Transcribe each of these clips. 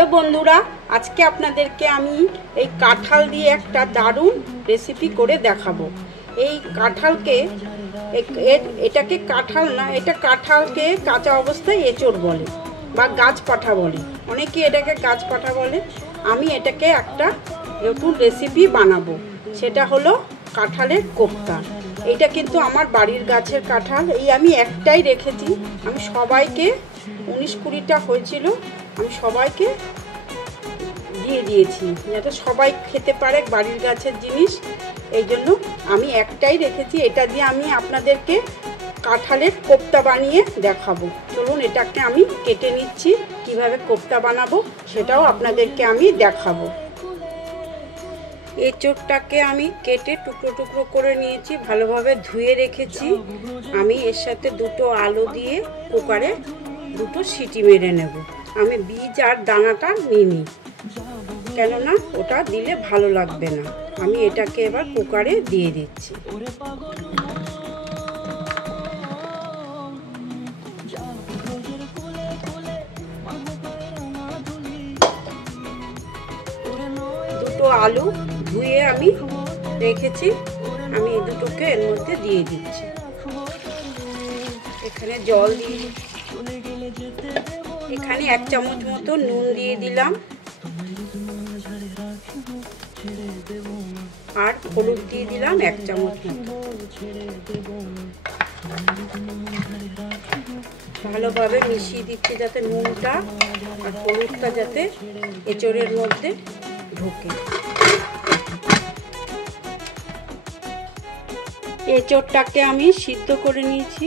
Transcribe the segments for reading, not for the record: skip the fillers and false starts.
Hello বন্ধুরা, আজকে আপনাদেরকে আমি এই কাঁঠাল দিয়ে একটা দারুণ রেসিপি করে দেখাবো। এই কাঁঠালকে এটাকে কাঁঠাল না, এটা কাঁঠালকে কাঁচা অবস্থায় এঁচড় বলে বা গাছপাঠা বলে, অনেকে এটাকে গাছপাঠা বলে। আমি এটাকে একটা নতুন রেসিপি বানাবো, সেটা হলো কাঁঠালের কোপ্তা। এটা কিন্তু আমার বাড়ির গাছের কাঁঠাল, এই আমি একটাই রেখেছি। আমি সবাইকে 19-20টা হয়েছিল, আমি সবাইকে দিয়ে দিয়েছি যাতে সবাই খেতে পারে বাড়ির গাছের জিনিস। এই জন্য আমি একটাই রেখেছি, এটা দিয়ে আমি আপনাদেরকে কাঁঠালের কোপ্তা বানিয়ে দেখাবো। চলুন এটাকে আমি কেটে নিচ্ছি, কিভাবে কোপ্তা বানাবো সেটাও আপনাদেরকে আমি দেখাবো। এঁচড়টাকে আমি কেটে টুকরো টুকরো করে নিয়েছি, ভালোভাবে ধুয়ে রেখেছি। আমি এর সাথে দুটো আলু দিয়ে কুকারে দুটো সিটি মেরে নেব। আমি বীজ আর দানাটা নিইনি, কেননা ওটা দিলে ভালো লাগবে না। আমি এটাকে এবার কুকারে দিয়ে দিচ্ছি। দুটো আলু ধুয়ে আমি রেখেছি, আমি এই দুটোকে এর মধ্যে দিয়ে দিচ্ছি। এখানে জল দিয়ে, এখানে 1 চামচ মতো নুন দিয়ে দিলাম, আর হলুদ দিয়ে দিলাম 1 চামচ মতো। ভালোভাবে মিশিয়ে দিচ্ছি যাতে নুনটা আর হলুদটা যাতে এঁচড়ের মধ্যে ঢোকে। এঁচড়টাকে আমি সিদ্ধ করে নিয়েছি,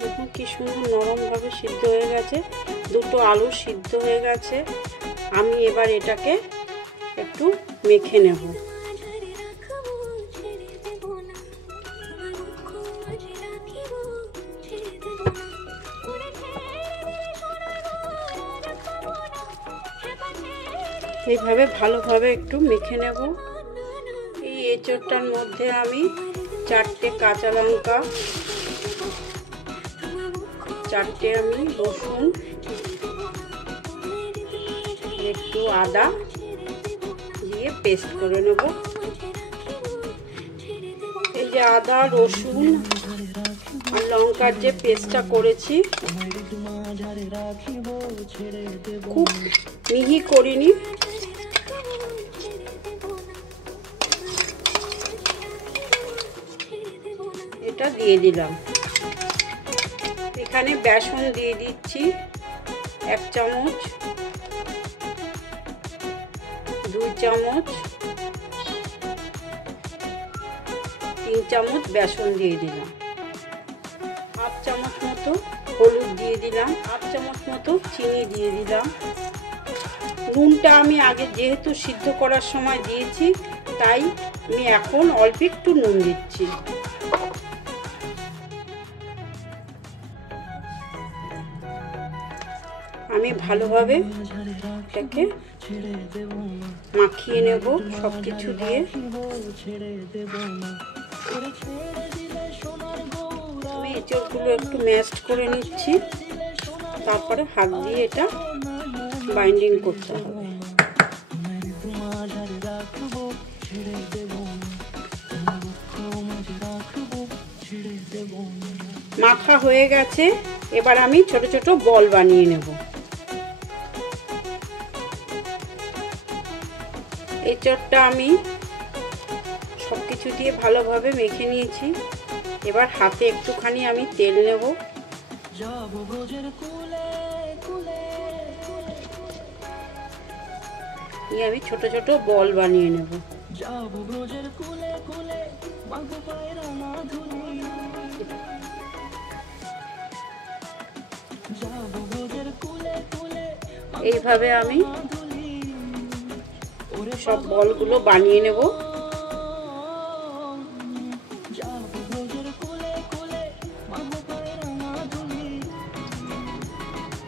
দেখুন কি সুন্দর নরমভাবে সিদ্ধ হয়ে গেছে। দুটো আলু সিদ্ধ হয়ে গেছে। আমি এবার এটাকে একটু মেখে নেব। এইভাবে ভালোভাবে একটু মেখে নেব। এই এঁচড়টার মধ্যে আমি 4টে কাঁচা লঙ্কা, 4টে আমি রসুন, একটু আদা দিয়ে পেস্ট করে নেব। এই যে আদা, রসুন আর লঙ্কার যে পেস্টটা করেছি, খুব মিহি করিনি। এটা দিয়ে দিলাম। এখানে বেসন দিয়ে দিচ্ছি 1 চামচ, 2 চামচ, 3 চামচ বেসন দিয়ে দিলাম। 1/2 চামচ মতো হলুদ দিয়ে দিলাম, 1/2 চামচ মতো চিনি দিয়ে দিলাম। নুনটা আমি আগে যেহেতু সিদ্ধ করার সময় দিয়েছি, তাই আমি এখন অল্প একটু নুন দিচ্ছি। আমি ভালোভাবে এটাকে মাখিয়ে নেব সব কিছু দিয়ে। আমি এঁচড়গুলো একটু ম্যাশ করে নিচ্ছি, তারপরে হাত দিয়ে এটা বাইন্ডিং করতে হবে। মাখা হয়ে গেছে, এবার আমি ছোট ছোট বল বানিয়ে নেব। এঁচড়টা আমি সব কিছু দিয়ে ভালোভাবে মেখে নিয়েছি। এবার হাতে একটুখানি আমি তেল নেব। নিয়ে আমি ছোট ছোট বল বানিয়ে নেব। এইভাবে আমি সব বলগুলো বানিয়ে নেব।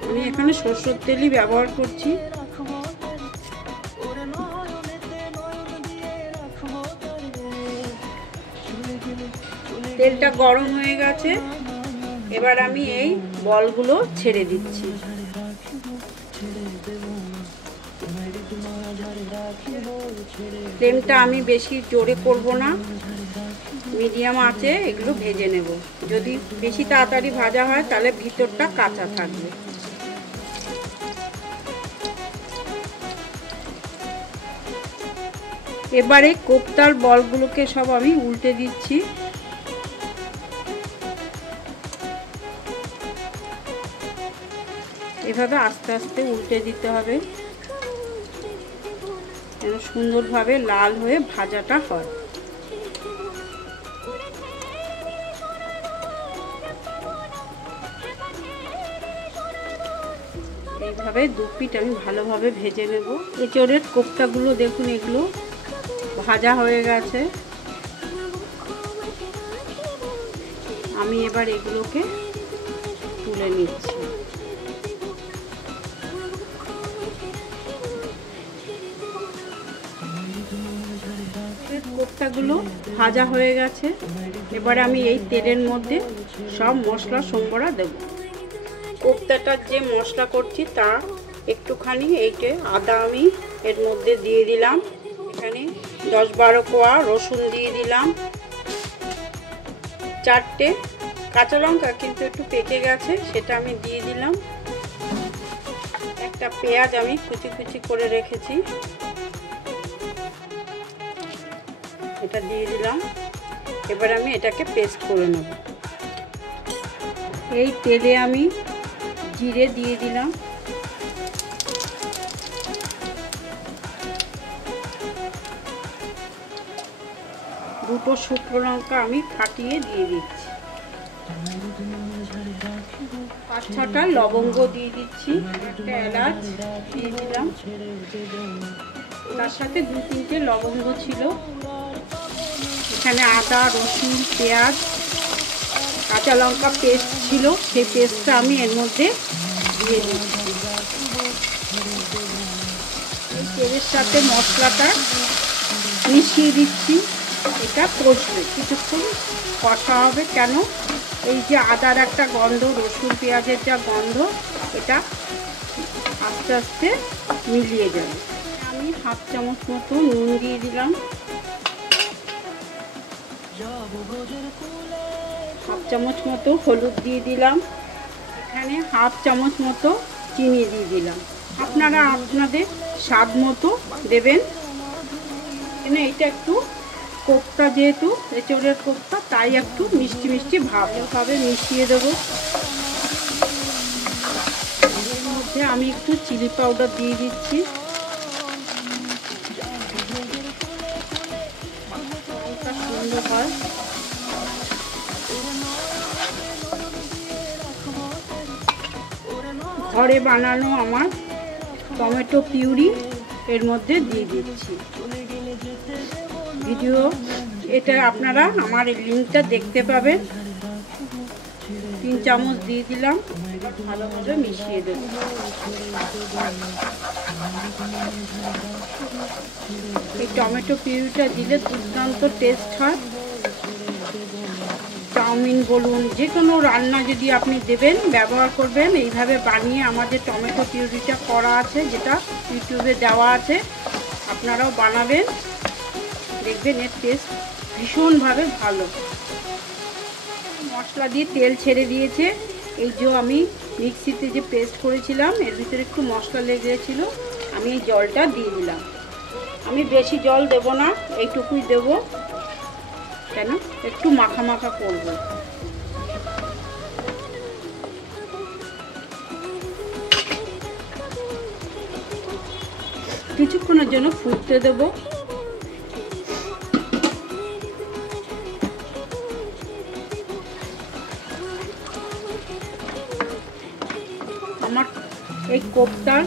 আমি এখানে সরষের তেলই ব্যবহার করছি। তেলটা গরম হয়ে গেছে, এবার আমি এই বলগুলো ছেড়ে দিচ্ছি। ফ্লেমটা আমি বেশি জোরে করব না, মিডিয়াম আঁচে এগুলো ভেজে নেব। যদি বেশি তাড়াতাড়ি ভাজা হয় তাহলে ভিতরটা কাঁচা থাকবে। এবারে কোপ্তার বলগুলোকে সব আমি উল্টে দিচ্ছি। এভাবে আস্তে আস্তে উল্টে দিতে হবে যেন সুন্দরভাবে লাল হয়ে ভাজাটা হয়। এইভাবে দু পিঠ আমি ভালোভাবে ভেজে নেব। এঁচোড়ের কোপ্তাগুলো দেখুন এগুলো ভাজা হয়ে গেছে। আমি এবার এগুলোকে তুলে নিচ্ছি। কোপ্তাগুলো ভাজা হয়ে গেছে। এবারে আমি এই তেলের মধ্যে সব মশলা সম্বরা দেব। কোপ্তাটার যে মশলা করছি তা একটুখানি এইটে আদা আমি এর মধ্যে দিয়ে দিলাম। এখানে 10-12 কোয়া রসুন দিয়ে দিলাম। 4টে কাঁচা লঙ্কা কিন্তু একটু পেকে গেছে, সেটা আমি দিয়ে দিলাম। একটা পেঁয়াজ আমি কুচি কুচি করে রেখেছি, এটা দিয়ে দিলাম। এবার আমি এটাকে পেস্ট করে নেব। এই তেলে আমি জিরে দিয়ে দিলাম, দুটো শুকনো লঙ্কা আমি ফাটিয়ে দিয়ে দিচ্ছি, 5-6টা লবঙ্গ দিয়ে দিচ্ছি, একটা এলাচ দিয়ে দিলাম, তার সাথে 2-3টে লবঙ্গ ছিল। এখানে আদা রসুন পেঁয়াজ কাঁচা লঙ্কা পেস্ট ছিল, সেই পেস্টটা আমি এর মধ্যে দিয়ে দিচ্ছি। এই তেলের সাথে মশলাটা মিশিয়ে দিচ্ছি। এটা কষবে, কিছুক্ষণ কষা হবে। কেন? এই যে আদার একটা গন্ধ, রসুন পেঁয়াজের যা গন্ধ, এটা আস্তে আস্তে মিলিয়ে যাবে। আমি 1/2 চামচ মতো নুন দিয়ে দিলাম, 1/2 চামচ মতো হলুদ দিয়ে দিলাম, এখানে 1/2 চামচ মতো চিনি দিয়ে দিলাম। আপনারা আপনাদের স্বাদ মতো দেবেন। এখানে এটা একটু কোপ্তা, যেহেতু এঁচোড়ের কোপ্তা, তাই একটু মিষ্টি মিষ্টি ভাবে মিশিয়ে দেবো। এর মধ্যে আমি একটু চিলি পাউডার দিয়ে দিচ্ছি, সুন্দর হয়। ঘরে বানানো আমার টমেটো পিউরি এর মধ্যে দিয়ে দিচ্ছি। ভিডিও এটা আপনারা আমার লিঙ্কটা দেখতে পাবেন। 3 চামচ দিয়ে দিলাম, ভালোভাবে মিশিয়ে দেব। এই টমেটো পিউরিটা দিলে দুর্দান্ত টেস্ট হয়। চাউমিন বলুন, যে কোনো রান্না যদি আপনি দেবেন, ব্যবহার করবেন। এইভাবে বানিয়ে আমাদের টমেটো পিউরিটা করা আছে, যেটা ইউটিউবে দেওয়া আছে, আপনারাও বানাবেন, দেখবেন এর টেস্ট ভীষণভাবে ভালো। মশলা দিয়ে তেল ছেড়ে দিয়েছে। এই যে আমি মিক্সিতে যে পেস্ট করেছিলাম, এর ভিতরে একটু মশলা লেগেছিল, আমি এই জলটা দিয়ে দিলাম। আমি বেশি জল দেব না, এইটুকুই দেব। কেন? একটু মাখা মাখা করব। কিছুক্ষণের জন্য ফুটতে দেব। আমার এই কোপ্তার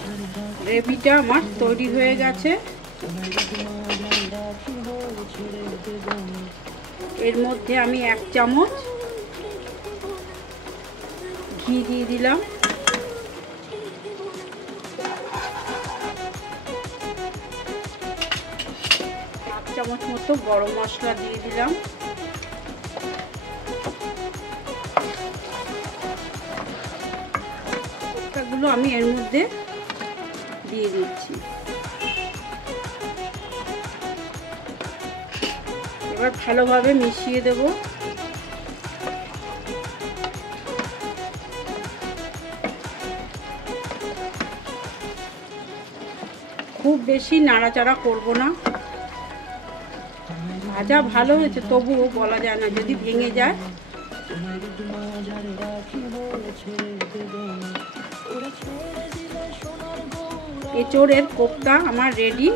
গ্রেভিটা আমার তৈরি হয়ে গেছে। এর মধ্যে আমি 1 চামচ ঘি দিয়ে দিলাম, 1 চামচ মতো গরম মশলা দিয়ে দিলাম, কোপ্তাগুলো আমি এর মধ্যে দিয়ে দিচ্ছি। এবার ভালোভাবে মিশিয়ে দেব। খুব বেশি নাড়াচাড়া করব না। ভাজা ভালো হয়েছে, তবুও বলা যায় না, যদি ভেঙে যায়। এঁচোড়ের কোপ্তা আমার রেডি।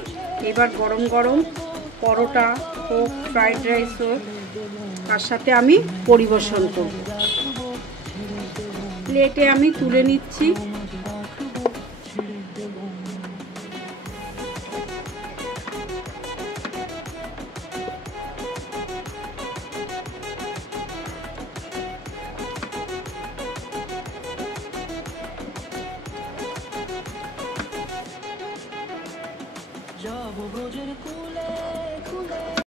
এবার গরম গরম পরোটা হোক, ফ্রাইড রাইস হোক, তার সাথে আমি পরিবেশন করব। প্লেটে আমি তুলে নিচ্ছি।